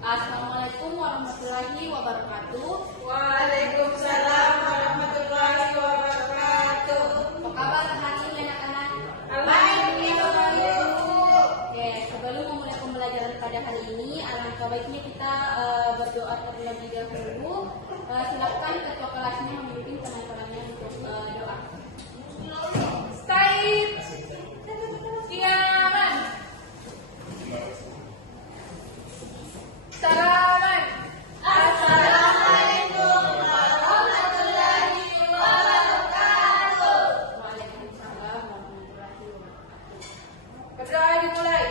Assalamualaikum warahmatullahi wabarakatuh. Waalaikumsalam warahmatullahi wabarakatuh. Apa kabar hari ini anak-anak? Alhamdulillah. Oke, sebelum memulai pembelajaran pada hari ini, alangkah baiknya kita berdoa terlebih dahulu. Silakan ketua kelasnya memimpin teman-temannya untuk doa. Taib. Kiaman. Salaman. Assalamualaikum warahmatullahi wabarakatuh. Waalaikumsalam warahmatullahi wabarakatuh. Berdoa dimulai.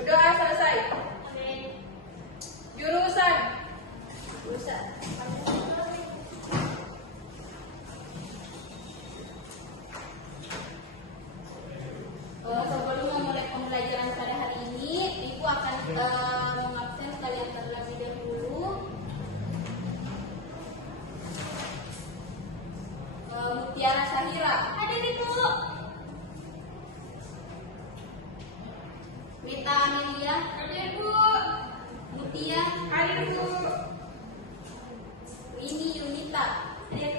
Berdoa selesai. Jurusan. Sebelum memulai pembelajaran pada hari ini, Ibu akan mengabsen kalian terlebih dahulu. Mutiara Syahira. Hadir Ibu. Mita Amelia. Hadir Bu. Mutia. Hadir Bu. Winnie Yunita. Hadir.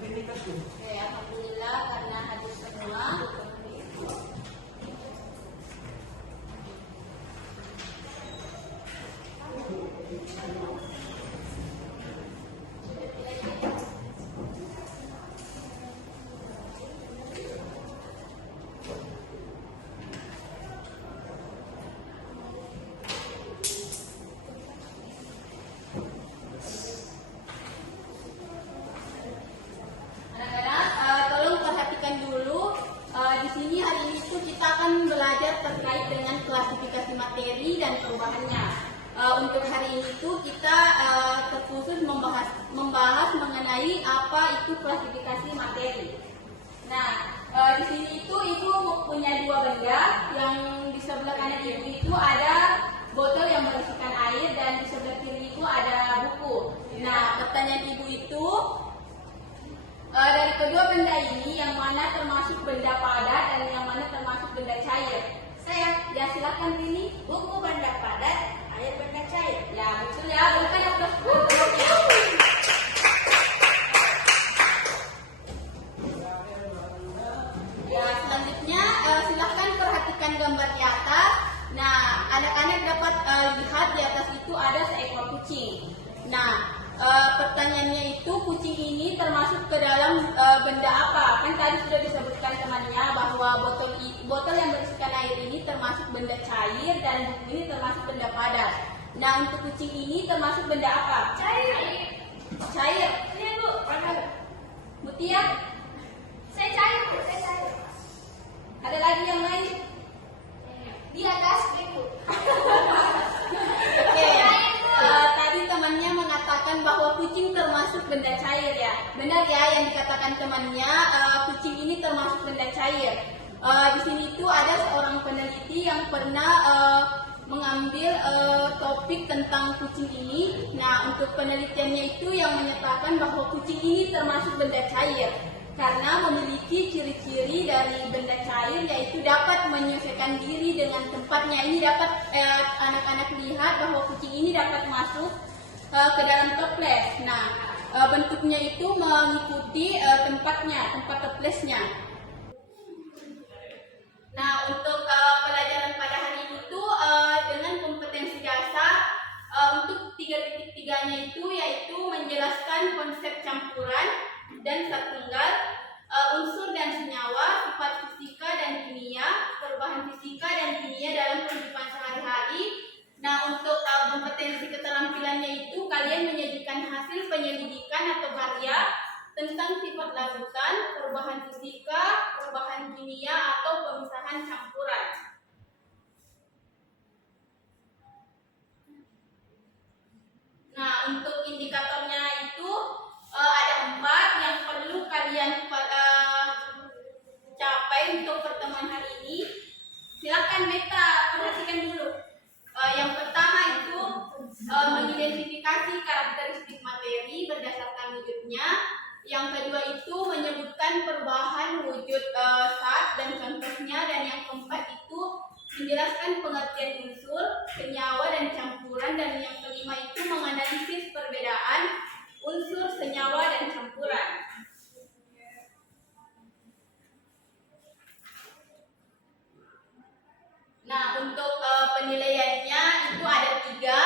Oke, alhamdulillah karena hadir semua. Anak-anak, tolong perhatikan dulu. Di sini hari ini tuh kita akan belajar terkait dengan klasifikasi materi dan perubahannya. Untuk hari ini tuh kita terkhusus membahas mengenai apa itu klasifikasi materi. Nah, di sini itu Ibu punya dua benda. Yang di sebelah kanan Ibu itu ada botol yang berisikan air dan di sebelah kiri itu ada buku. Nah, pertanyaan Ibu itu dari kedua benda ini yang mana termasuk benda padat dan yang mana termasuk benda cair? Ya silakan Rini. Buku benda padat, air benda cair. Ya betul ya, bukan yang plus. Ya selanjutnya silakan perhatikan gambar di atas. Nah anak-anak dapat lihat di atas itu ada seekor kucing. Nah pertanyaannya itu kucing ini termasuk ke dalam benda apa? Kan tadi sudah disebutkan temannya bahwa botol yang berisikan air ini termasuk benda cair dan buku ini termasuk benda padat. Nah untuk kucing ini termasuk benda apa? Cair. Cair. Ini Bu. Mutia? Saya cair Bu. Saya cair. Ada lagi yang lain? Di atas Bu. Oke. Tadi temannya mengatakan bahwa kucing termasuk benda cair ya. Benar ya yang dikatakan temannya, kucing ini termasuk benda cair. Di sini itu ada seorang peneliti yang pernah mengambil topik tentang kucing ini. Nah, untuk penelitiannya itu yang menyatakan bahwa kucing ini termasuk benda cair karena memiliki ciri-ciri dari benda cair, yaitu dapat menyesuaikan diri dengan tempatnya. Ini dapat anak-anak lihat bahwa kucing ini dapat masuk ke dalam toples. Nah, bentuknya itu mengikuti tempat toplesnya. Nah, untuk pelajaran pada hari ini itu dengan kompetensi dasar untuk 3.3-nya itu yaitu menjelaskan konsep campuran dan zat tunggal, unsur dan senyawa, sifat fisika dan kimia, perubahan fisika dan kimia dalam kehidupan sehari-hari. Nah, untuk kompetensi keterampilannya itu kalian menyajikan hasil penyelidikan atau karya tentang sifat larutan, perubahan fisika, perubahan kimia atau pemisahan campuran. Nah, untuk indikatornya itu ada 4 yang perlu kalian capai untuk pertemuan hari ini. Silakan Meta, perhatikan dulu. Yang pertama itu mengidentifikasi karakteristik materi berdasarkan wujudnya. Yang kedua itu menyebutkan perubahan wujud zat dan contohnya, dan yang keempat itu menjelaskan pengertian unsur, senyawa dan campuran, dan yang kelima itu menganalisis perbedaan unsur, senyawa dan campuran. Nah, untuk penilaiannya itu ada 3.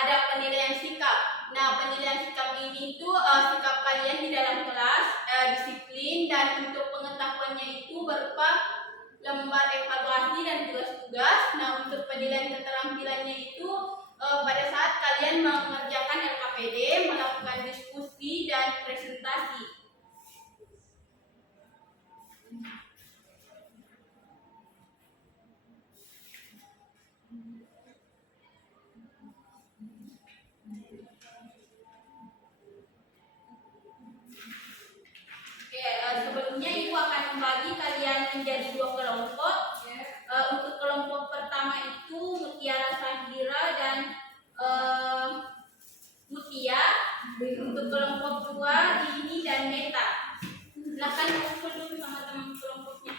Ada penilaian sikap. Nah, penilaian sikap ini itu sikap kalian di dalam kelas, disiplin, dan untuk pengetahuannya itu berupa lembar evaluasi dan tugas-tugas. Nah, untuk penilaian keterampilannya itu pada saat kalian mengerjakan LKPD, melakukan diskusi dan presentasi. Sebelumnya Ibu akan membagi kalian menjadi 2 kelompok. Untuk kelompok pertama itu Mutiara, Sahira, dan Mutia. Untuk kelompok 2 Rini dan Meta. Silakan kumpul dulu sama teman kelompoknya.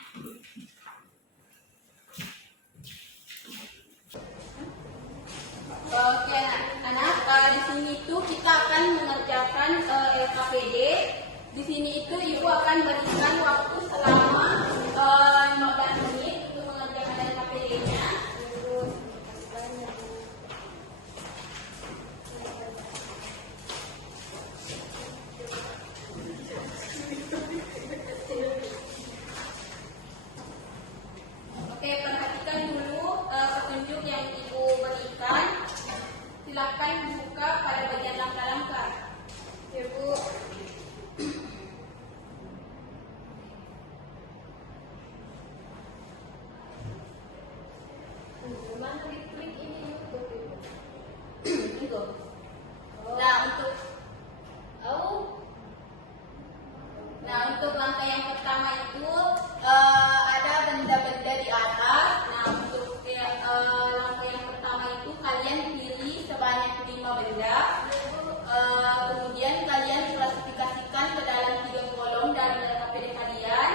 Oke anak-anak, di sini tuh kita akan mengerjakan LKPD. Di sini itu Ibu akan berikan waktu selama 15 menit untuk mengerjakan LKPD-nya. Oke, perhatikan dulu petunjuk yang Ibu berikan. Silakan buka pada bagian langkah-langkah. Ya, Bu. Mana diklik ini YouTube. Nah, untuk langkah yang pertama itu ada benda-benda di atas. Nah, untuk langkah yang pertama itu kalian pilih sebanyak 5 benda. Kemudian kalian klasifikasikan ke dalam 3 kolom dari LKPD kalian.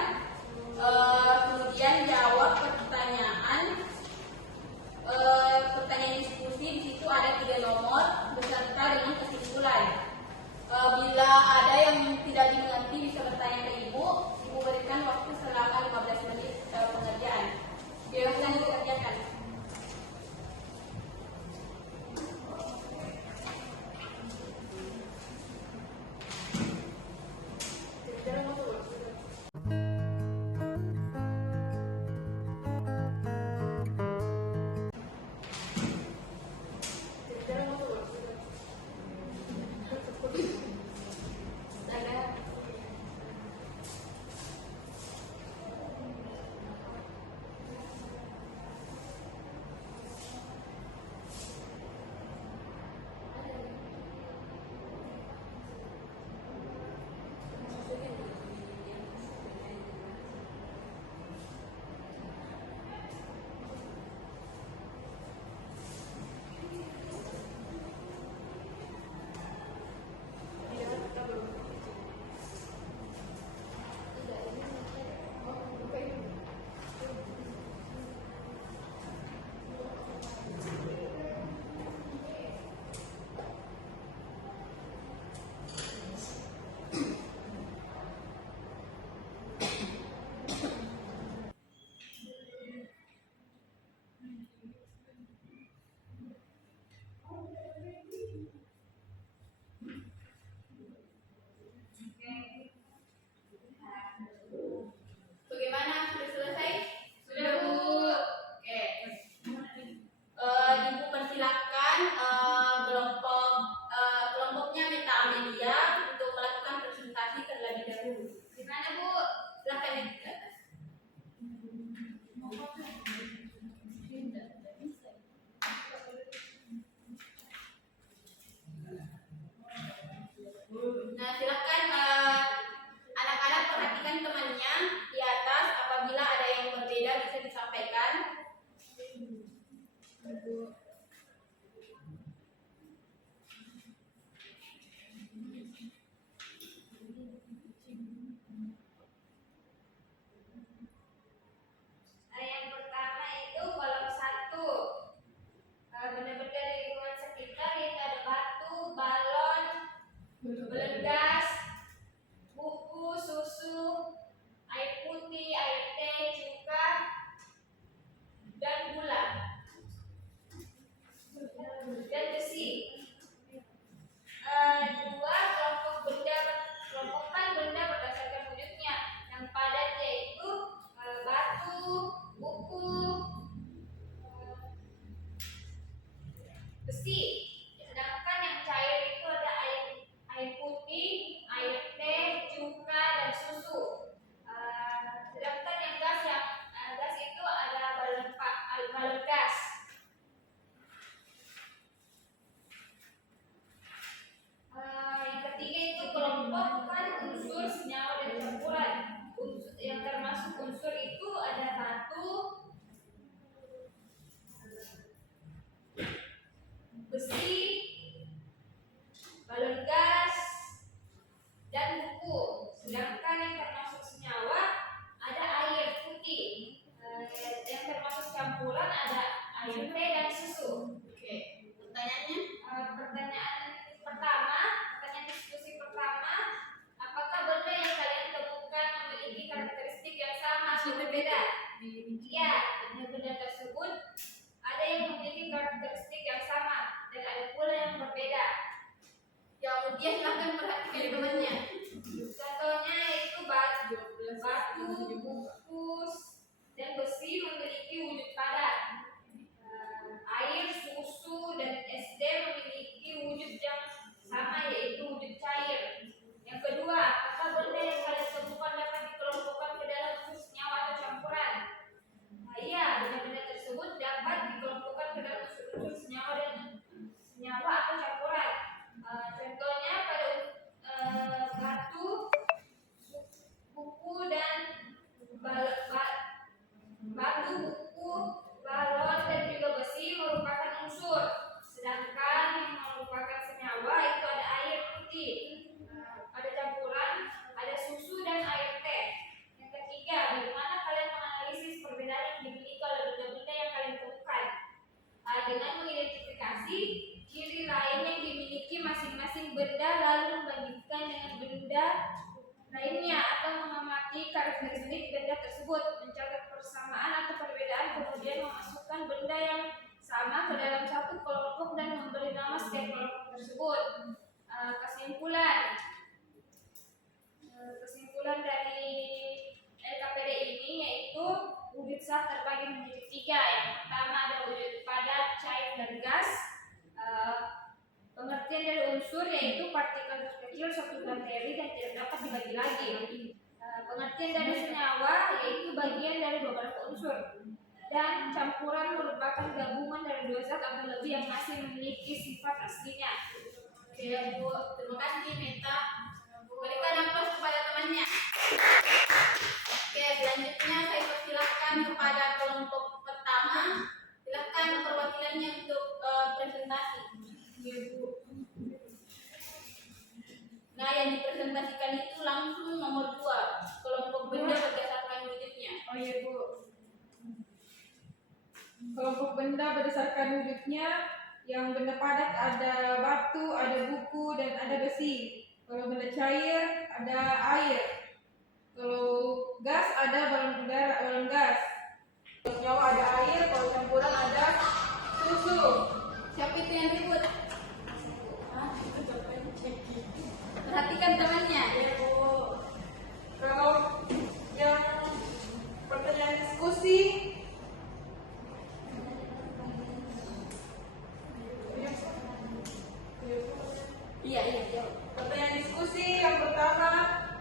Kemudian jawab pertanyaan diskusi. Di situ ada 3 nomor beserta dengan kesimpulan. Bila ada yang tidak dimengerti bisa bertanya ke Ibu. Ibu berikan waktu selama 15 menit pengerjaan. Silakan dikerjakan. Bagaimana? Sudah selesai? Sudah, Bu. Oke. Ibu persilakan kelompoknya Meta Amelia untuk melakukan presentasi terlebih dahulu. Gimana, Bu? Silakan di atas. Nah, silakan anak-anak perhatikan temannya di atas. Apabila ada yang berbeda bisa disampaikan. balon gas, buku, susu, air putih, air teh, cuka, dan gula, dan besi. Dua, kelompokan benda berdasarkan wujudnya. Yang padat yaitu batu, buku, besi. Sedangkan yang cair itu ada air putih, air teh, cuka, dan susu. Sedangkan yang gas itu ada balon gas. Yang ketiga itu kelompokan unsur, senyawa, dan campuran. Yang termasuk unsur itu ada batu, besi, balon gas, dan buku. Sedangkan yang termasuk senyawa ada air putih. Yang termasuk campuran ada air teh dan susu. Oke, pertanyaannya? Pertanyaan diskusi pertama, apakah benda yang kalian temukan memiliki karakteristik yang sama atau berbeda? Ya, benda-benda tersebut ada yang memiliki karakteristik yang sama dan ada pula yang berbeda. Yang dia silahkan perhatikan temannya. Contohnya itu batu, buku, dan besi memiliki wujud padat. Air, susu, dan es teh memiliki wujud yang sama, yaitu wujud cair. Yang kedua, apakah benda yang kalian temukan dapat dikelompokkan ke dalam unsur, senyawa, atau campuran? Iya, benda-benda tersebut dapat dikelompokkan ke dalam unsur, senyawa atau campuran. Contohnya pada batu, buku, dan buku, balon, dan juga besi merupakan unsur. Sedangkan yang merupakan senyawa itu ada air putih, ada campuran, ada susu, dan air teh. Yang ketiga, bagaimana kalian menganalisis perbedaan yang dimiliki oleh benda-benda yang kalian temukan? Dengan mengidentifikasi ciri lain yang dimiliki masing-masing benda, lalu membandingkan dengan benda lainnya atau mengamati karakteristik benda tersebut, mencatat persamaan atau perbedaan, kemudian memasukkan benda yang sama ke dalam satu kelompok dan memberi nama setiap kelompok tersebut. Kesimpulan dari LKPD ini yaitu wujud zat terbagi menjadi tiga. Yang pertama ada wujud padat, cair, dan gas. Pengertian dari unsur yaitu partikel terkecil suatu materi dan tidak dapat dibagi lagi. Pengertian dari senyawa yaitu bagian dari beberapa unsur. Dan campuran merupakan gabungan dari dua zat atau lebih yang masih memiliki sifat aslinya. Oke, Bu. Terima kasih, Meta. Berikan aplaus kepada temannya. Oke, selanjutnya saya persilahkan kepada kelompok pertama. Silakan perwakilannya untuk presentasi. Iya, Bu. Nah, yang dipresentasikan itu langsung nomor 2, kelompok benda berdasarkan wujudnya. Oh iya, Bu. Kelompok benda berdasarkan wujudnya, yang benda padat ada batu, ada buku, dan ada besi. Kalau benda cair ada air. Kalau gas ada balon gas. Kalau senyawa ada air, kalau campuran ada susu. Siapa itu yang ribut? Perhatikan temannya. Ya, Bu. Kalau yang pertanyaan diskusi, Iya. pertanyaan diskusi yang pertama,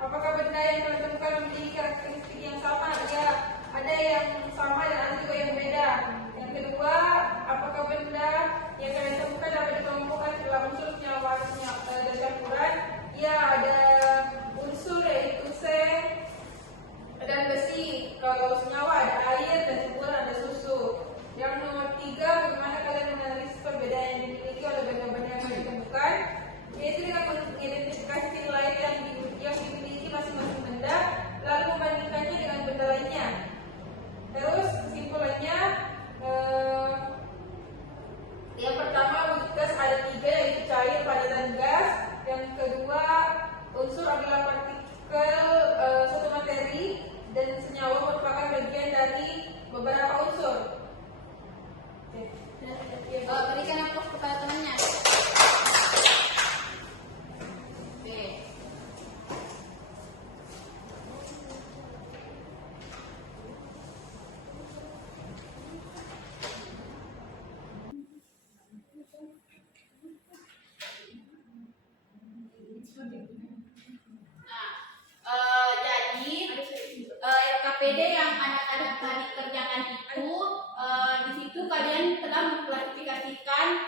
apakah benda yang kalian temukan memiliki karakteristik yang sama? Ya, ada yang sama dan ada juga yang beda. Yang kedua, apakah benda yang kalian temukan dapat ditemukan Dede yang anak-anak tadi kerjakan itu, di situ kalian telah mengklasifikasikan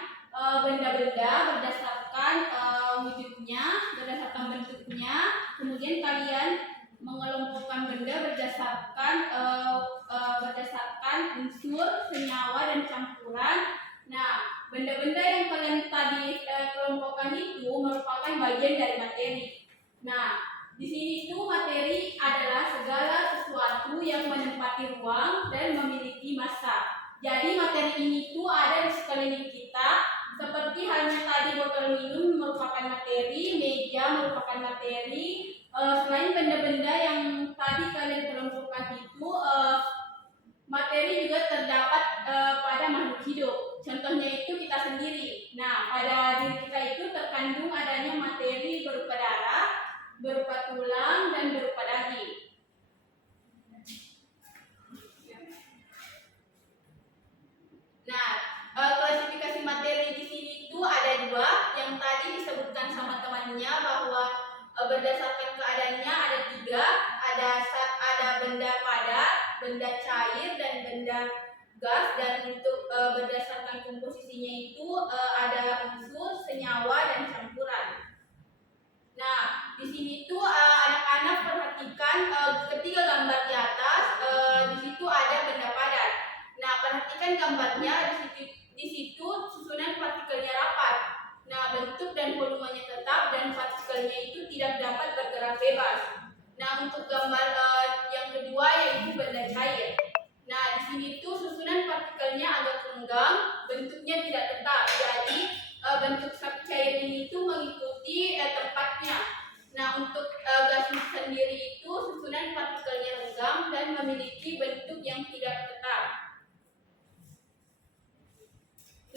benda-benda berdasarkan wujudnya, berdasarkan bentuknya. Kemudian kalian mengelompokkan benda berdasarkan unsur, senyawa dan campuran. Nah, benda-benda yang kalian tadi kelompokkan itu merupakan bagian dari materi. Nah, di sini itu materi adalah segala sesuatu yang menempati ruang dan memiliki massa. Jadi materi ini tuh ada di sekeliling kita, seperti halnya tadi botol minum merupakan materi, meja merupakan materi. Selain benda-benda yang tadi kalian kelompokkan itu, materi juga terdapat pada makhluk hidup. Contohnya itu kita sendiri. Nah, pada diri kita itu terkandung adanya materi berupa darah, berupa tulang, dan berupa daging. Nah, klasifikasi materi di sini itu ada dua. Yang tadi disebutkan sama temannya bahwa berdasarkan keadaannya ada tiga. Ada benda padat, benda cair, dan benda gas. Dan untuk berdasarkan komposisinya itu ada unsur, senyawa, dan campuran. Nah, di sini tuh anak-anak perhatikan ketiga gambar di atas, di situ ada benda padat. Nah, perhatikan gambarnya, di situ susunan partikelnya rapat. Nah, bentuk dan volumenya tetap dan partikelnya itu tidak dapat bergerak bebas. Nah, untuk gambar yang kedua yaitu benda cair. Nah, di sini tuh susunan partikelnya agak renggang, bentuknya tidak tetap. Jadi bentuk cair ini tuh mengikuti tempatnya. Nah, untuk gas sendiri itu susunan partikelnya renggang dan memiliki bentuk yang tidak tetap.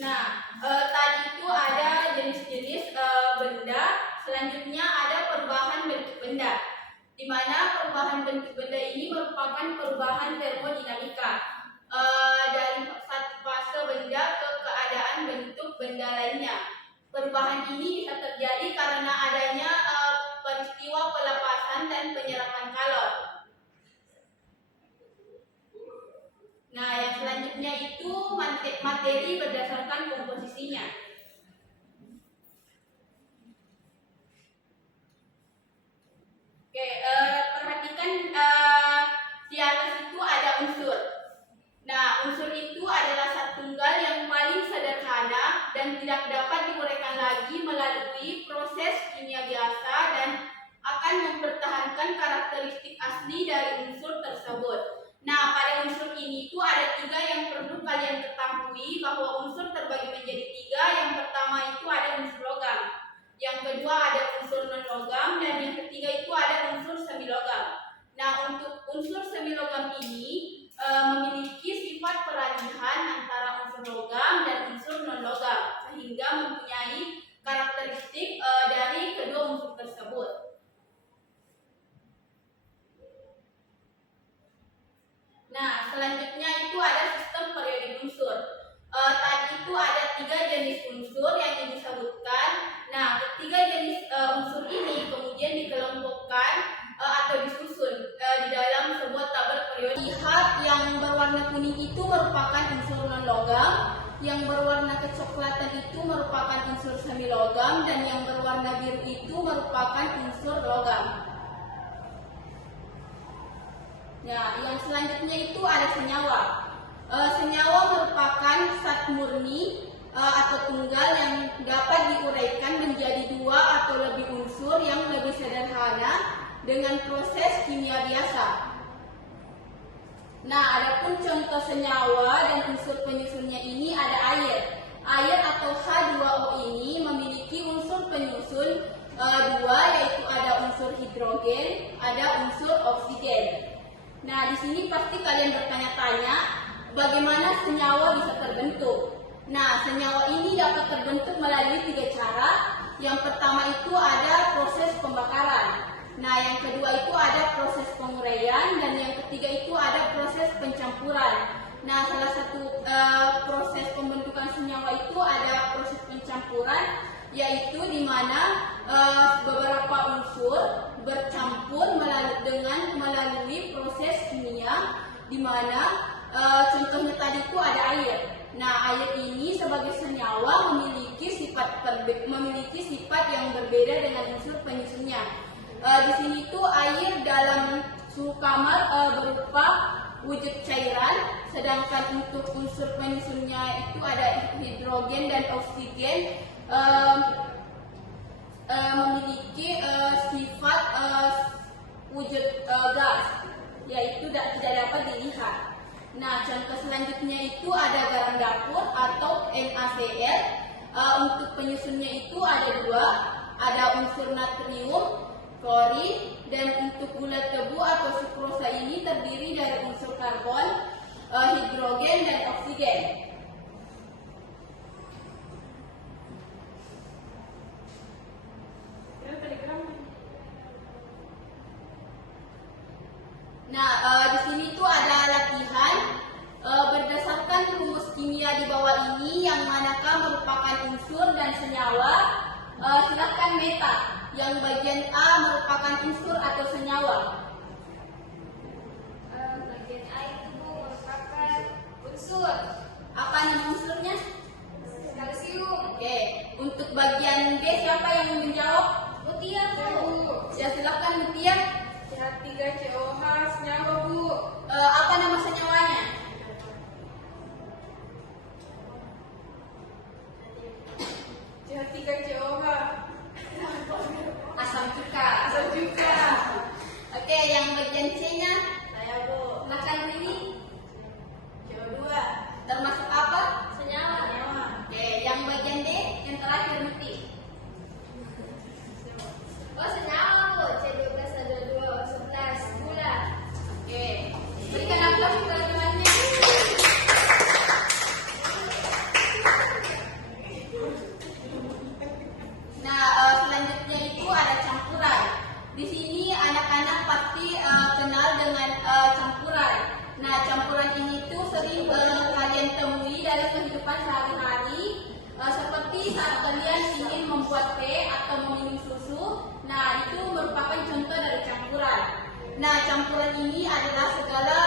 Nah, tadi itu ada jenis-jenis benda. Selanjutnya ada perubahan bentuk benda, di mana perubahan bentuk benda ini merupakan perubahan termodinamika dari satu fase benda ke keadaan bentuk benda lainnya. Perubahan ini bisa terjadi karena adanya peristiwa pelepasan dan penyerapan kalor. Nah, yang selanjutnya itu materi berdasarkan komposisinya. Oke, perhatikan di atas itu ada unsur. Nah, unsur itu adalah zat tunggal yang paling sederhana dan tidak dapat diuraikan lagi melalui proses kimia biasa dan akan mempertahankan karakteristik asli dari unsur tersebut. Nah, pada unsur ini tuh ada tiga yang perlu kalian ketahui, bahwa unsur terbagi menjadi tiga. Yang pertama itu ada unsur logam, yang kedua ada unsur non-logam, dan yang ketiga itu ada unsur semilogam. Nah, untuk unsur semilogam ini memiliki sifat peralihan antara unsur logam dan unsur non-logam, sehingga mempunyai karakteristik dari kedua unsur tersebut. Nah, selanjutnya itu ada sistem periodik unsur. Tadi itu ada tiga jenis unsur yang disebutkan. Nah, ketiga jenis unsur ini kemudian dikelompokkan atau disusun di dalam sebuah tabel periodik. Lihat yang berwarna kuning itu merupakan unsur non-logam, yang berwarna kecoklatan itu merupakan unsur semilogam, dan yang berwarna biru itu merupakan unsur logam. Nah, yang selanjutnya itu ada senyawa. Senyawa merupakan zat murni atau tunggal yang dapat diuraikan menjadi dua atau lebih unsur yang lebih sederhana dengan proses kimia biasa. Nah, adapun contoh senyawa dan unsur penyusunnya ini ada air. Air atau H2O ini memiliki unsur penyusun dua, yaitu ada unsur hidrogen, ada unsur oksigen. Nah, di sini pasti kalian bertanya-tanya, bagaimana senyawa bisa terbentuk? Nah, senyawa ini dapat terbentuk melalui tiga cara. Yang pertama itu ada proses pembakaran. Nah, yang kedua itu ada proses penguraian, dan yang ketiga itu ada proses pencampuran. Nah, salah satu proses pembentukan senyawa itu ada proses pencampuran, yaitu di mana beberapa unsur bercampur melalui proses kimia di mana contohnya tadi itu ada air. Nah, air ini sebagai senyawa memiliki sifat yang berbeda dengan unsur penyusunnya. Di sini tuh air dalam suhu kamar berupa wujud cairan, sedangkan untuk unsur penyusunnya itu ada hidrogen dan oksigen memiliki sifat wujud gas, yaitu tidak dapat dilihat. Nah, contoh selanjutnya itu ada garam dapur atau NaCl. Untuk penyusunnya itu ada dua, ada unsur natrium, klorin, dan untuk gula tebu atau sukrosa ini terdiri dari unsur karbon, hidrogen, dan oksigen. Nah, di sini tuh ada latihan berdasarkan rumus kimia di bawah ini yang manakah merupakan unsur dan senyawa. Silakan meta. Yang bagian A merupakan unsur atau senyawa. Bagian A itu merupakan unsur. Apa nama unsurnya? Kalsium. Oke. Untuk bagian B siapa yang menjawab? Mutia, Bu. Ya, silakan Mutia. CH3COH senyawa, Bu. Apa nama senyawanya? CH3COH Asam cuka. asam cuka. Oke, yang bagian C-nya Saya, Bu. makan ini CO2 termasuk apa? Senyawa. Oke, yang bagian D yang terakhir Muti. Oh, senyawa, Bu. C12H2O11 gula. Oke, berikan aplaus kepada temannya. Nah, selanjutnya itu ada campuran. Di sini anak-anak pasti kenal dengan campuran. Nah, campuran ini tuh sering kalian temui dalam kehidupan sehari-hari, seperti saat kalian ingin membuat teh atau meminum susu. Nah, itu merupakan contoh dari campuran. Nah, campuran ini adalah segala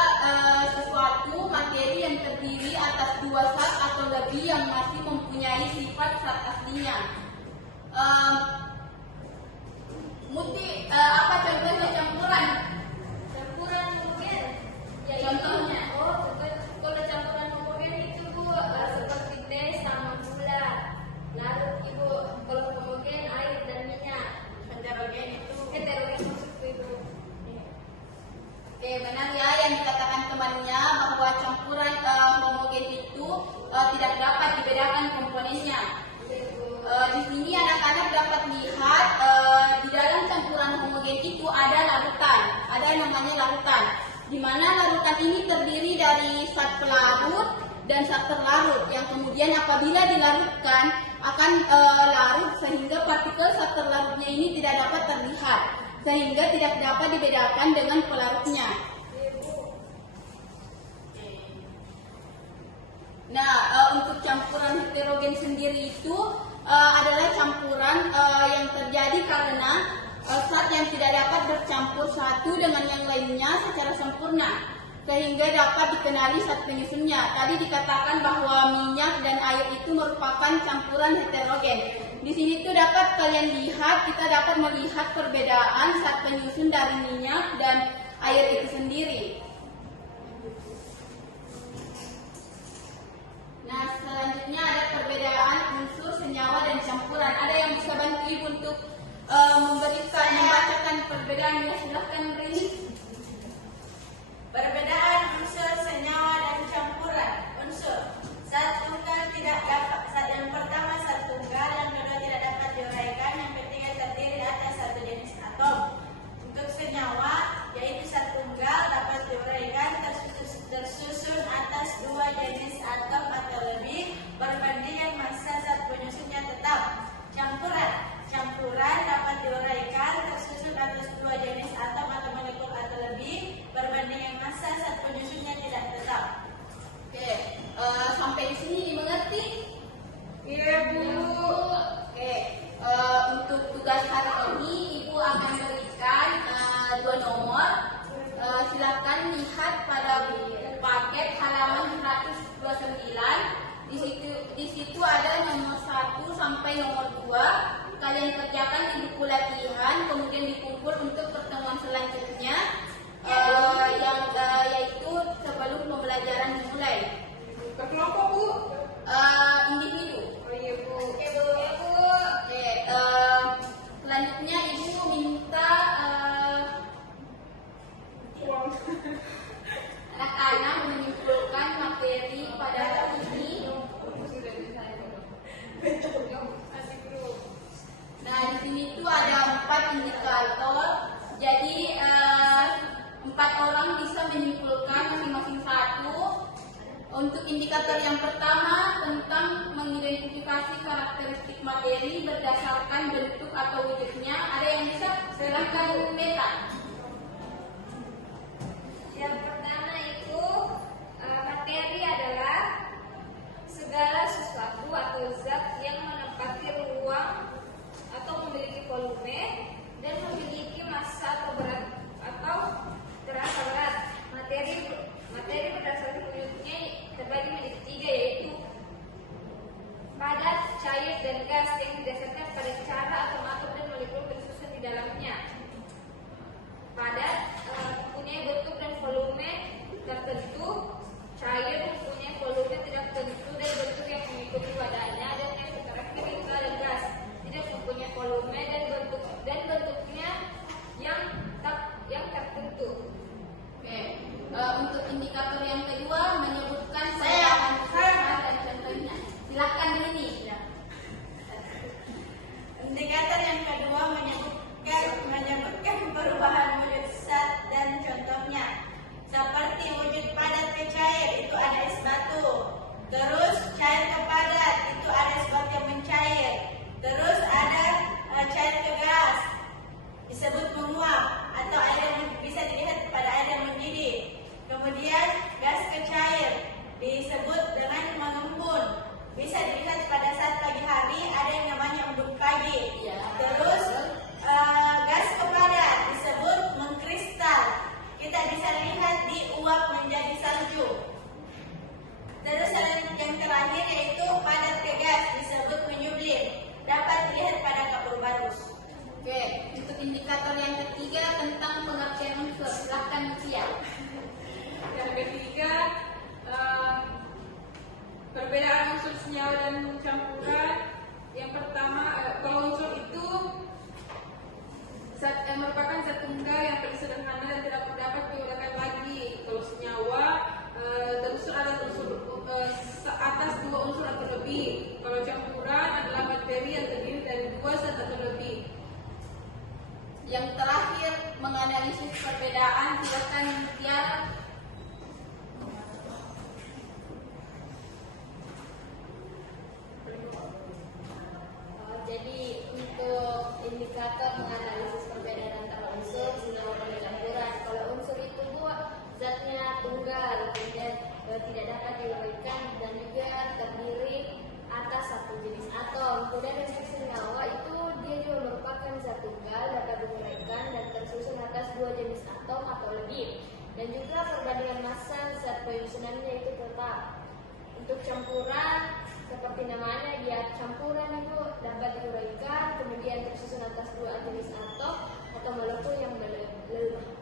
sesuatu materi yang terdiri atas dua zat atau lebih yang masih mempunyai sifat zat aslinya. Muti, apa contohnya campuran? Campuran homogen. Yaitu- Contohnya? Kalau campuran homogen itu, Bu, seperti teh sama gula. Larut, Ibu. Kalau homogen air dan minyak. Heterogen itu. Heterogen maksudku, Ibu. Oke, benar ya yang dikatakan temannya bahwa campuran homogen itu tidak dapat dibedakan komponennya. Di sini anak-anak dapat lihat di dalam campuran homogen itu ada larutan, ada yang namanya larutan. Di mana larutan ini terdiri dari zat pelarut dan zat terlarut yang kemudian apabila dilarutkan akan larut sehingga partikel zat terlarutnya ini tidak dapat terlihat, sehingga tidak dapat dibedakan dengan pelarutnya. Nah, untuk campuran heterogen sendiri itu adalah campuran yang terjadi karena zat yang tidak dapat bercampur satu dengan yang lainnya secara sempurna, sehingga dapat dikenali zat penyusunnya. Tadi dikatakan bahwa minyak dan air itu merupakan campuran heterogen. Di sini tuh dapat kalian lihat, kita dapat melihat perbedaan zat penyusun dari minyak dan air itu sendiri. Nah, selanjutnya ada perbedaan unsur, senyawa, dan campuran. Ada yang bisa bantu Ibu untuk membacakan perbedaannya? Silahkan Rini. Perbedaan unsur, senyawa, dan campuran. Unsur zat tunggal tidak dapat. Zat yang pertama zat tunggal, yang kedua tidak dapat diuraikan, yang ketiga terdiri atas satu jenis atom. Untuk senyawa, yaitu zat tunggal dapat diuraikan tersusun atas dua jenis atom atau lebih berbanding indikator yang pertama tentang mengidentifikasi karakteristik materi berdasarkan bentuk atau wujudnya. Ada yang bisa? Silahkan Meta. Yang pertama itu materi adalah segala sesuatu atau zat yang menempati ruang atau memiliki volume dan memiliki massa atau berat atau terasa berat. Materi berdasarkan wujudnya terbagi menjadi tiga, yaitu padat, cair, dan gas yang didasarkan pada cara atom dan molekul tersusun di dalamnya. Padat mempunyai bentuk dan volume tertentu, cair mempunyai volume tidak tertentu dan bentuk yang mengikuti wadahnya, dan yang terakhir itu ada gas, tidak mempunyai volume dan bentuknya yang tertentu. Oke. Untuk indikator yang kedua menyebutkan perubahan besar dan contohnya. Silakan ini. Indikator yang kedua menyebutkan perubahan wujud zat dan contohnya. Seperti wujud padat ke cair, itu ada es batu. Terus cair ke padat, itu ada sebab yang mencair. Terus ada cair ke gas, disebut menguap, atau air yang bisa dilihat pada air yang mendidih. Kemudian gas ke cair disebut dengan mengembun, bisa dilihat pada saat pagi hari, ada yang namanya embun pagi. Terus gas ke padat disebut mengkristal, kita bisa lihat diuap menjadi salju. Terus yang terakhir yaitu padat ke gas disebut menyublim, dapat dilihat pada kapur barus. Oke, untuk indikator yang ketiga tentang pengertian unsur. Silakan Cia. Yang ketiga, perbedaan unsur senyawa dan campuran. Yang pertama, bahwa unsur itu merupakan zat tunggal yang paling sederhana dan tidak dapat diuraikan lagi. Kalau senyawa terunsur ada atas dua unsur atau lebih. Kalau campuran adalah materi yang terdiri dari dua zat atau lebih. Yang terakhir menganalisis perbedaan. Silakan Tiara. Jadi untuk indikator menganalisis perbedaan antara unsur, senyawa dan campuran. Kalau unsur itu zatnya tunggal, kemudian tidak dapat diuraikan dan juga terdiri atas satu jenis atom. Kemudian untuk senyawa itu dia juga merupakan zat tunggal, dapat diuraikan dan tersusun atas dua jenis atom atau lebih. Dan juga perbandingan massa zat penyusunannya itu tetap. Untuk campuran, seperti namanya, dia campuran itu dapat diuraikan, kemudian tersusun atas dua jenis atom atau molekul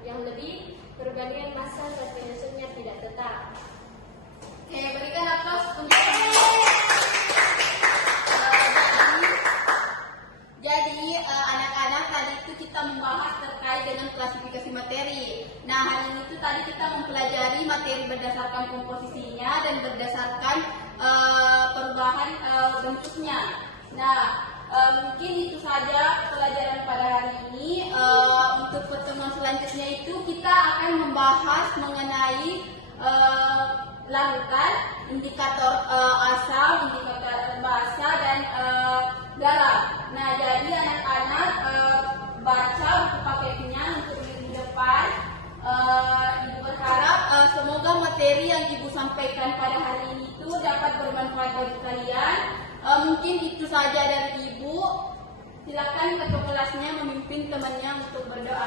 yang lebih. Perbandingan massa zat penyusunnya tidak tetap. Oke, berikan aplaus untuk Jadi anak-anak tadi itu kita membahas terkait dengan klasifikasi materi. Nah, hari ini itu tadi kita mempelajari materi berdasarkan komposisinya dan berdasarkan perubahan bentuknya. Nah, mungkin itu saja pelajaran pada hari ini. Untuk pertemuan selanjutnya itu kita akan membahas mengenai larutan, indikator asam, indikator basa, dan garam. Nah, jadi anak-anak baca buku paketnya untuk minggu depan. Ibu berharap semoga materi yang Ibu sampaikan pada hari ini itu dapat bermanfaat bagi kalian. Mungkin itu saja dari Ibu. Silakan ketua kelasnya memimpin temannya untuk berdoa.